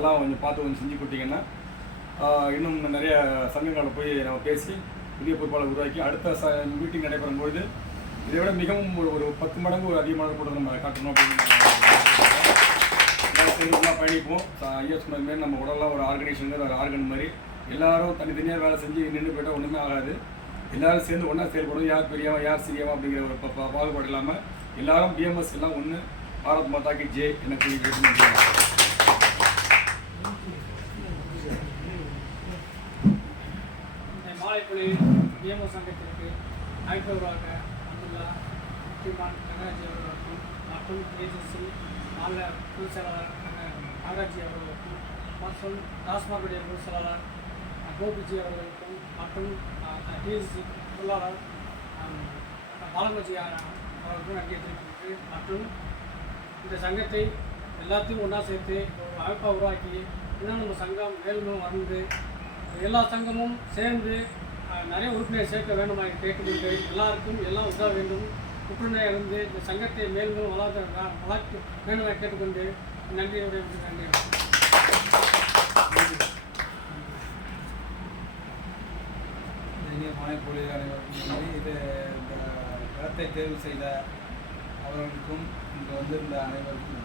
அதெல்லாம் கொஞ்சம் பார்த்து கொஞ்சம் செஞ்சு கொடுத்தீங்கன்னா இன்னும் நிறைய சங்கங்களை போய் நம்ம பேசி புதிய பொறுப்பாளர் உருவாக்கி அடுத்த மீட்டிங் நடைபெறும்பொழுது இதை விட மிகவும் ஒரு 10 மடங்கு ஒரு அதிகமான கூட நம்ம காட்டணும் அப்படின்னு பயணிப்போம். ஐஎஸ் மாதிரி நம்ம உடலாம் ஒரு ஆர்கனைசேஷன் ஒரு ஆர்கன் மாதிரி எல்லாரும் தனித்தனியாக வேலை செஞ்சு நின்று போயிட்டால் ஒன்றுமே ஆகாது. எல்லாரும் சேர்ந்து ஒன்றா செயல்படும். யார் பெரியவன் யார் சிறியவன் அப்படிங்கிற ஒரு பாகுபாடு இல்லாமல் எல்லாரும் பிஎம்எஸ் எல்லாம் ஒன்று. பாரத் மாதாக்கு ஜெய் எனக்கு மாலைக்குழியில் பிஎம்எஸ் சங்கத்திற்கு அழைப்பவராக வந்துள்ள முக்கியமான கனகராஜி அவர்களுக்கும் மற்றும் ஏஜென்சி மாநில பொதுச் செயலாளர் நாகராஜி அவர்களுக்கும் மற்றும் டாஸ்மாகுடைய பொதுச் செயலாளர் கோபிஜி அவர்களுக்கும் மற்றும் டிஎஸ்சி பொருளாளர் பாலமஜி அவர்களுக்கும் நன்றி தெரிவித்து மற்றும் இந்த சங்கத்தை எல்லாத்தையும் ஒன்றா சேர்த்து ஒரு அமைப்பாக உருவாக்கி இன்னும் நம்ம சங்கம் மேலும் வளர்ந்து எல்லா சங்கமும் சேர்ந்து நிறைய உறுப்பினர் சேர்க்க வேண்டும் என்று கேட்டுக்கொண்டு எல்லாருக்கும் எல்லாம் உதவ வேண்டும். உறுப்பினர் இருந்து இந்த சங்கத்தை மேலும் வளர்க்க வேண்டும் என கேட்டுக்கொண்டு நன்றியுடைய நன்றி. மாலைக்குழு அனைவருக்கும் இது இந்த இடத்தை தேர்வு செய்த அவர்களுக்கும் இங்கு வந்திருந்த அனைவருக்கும்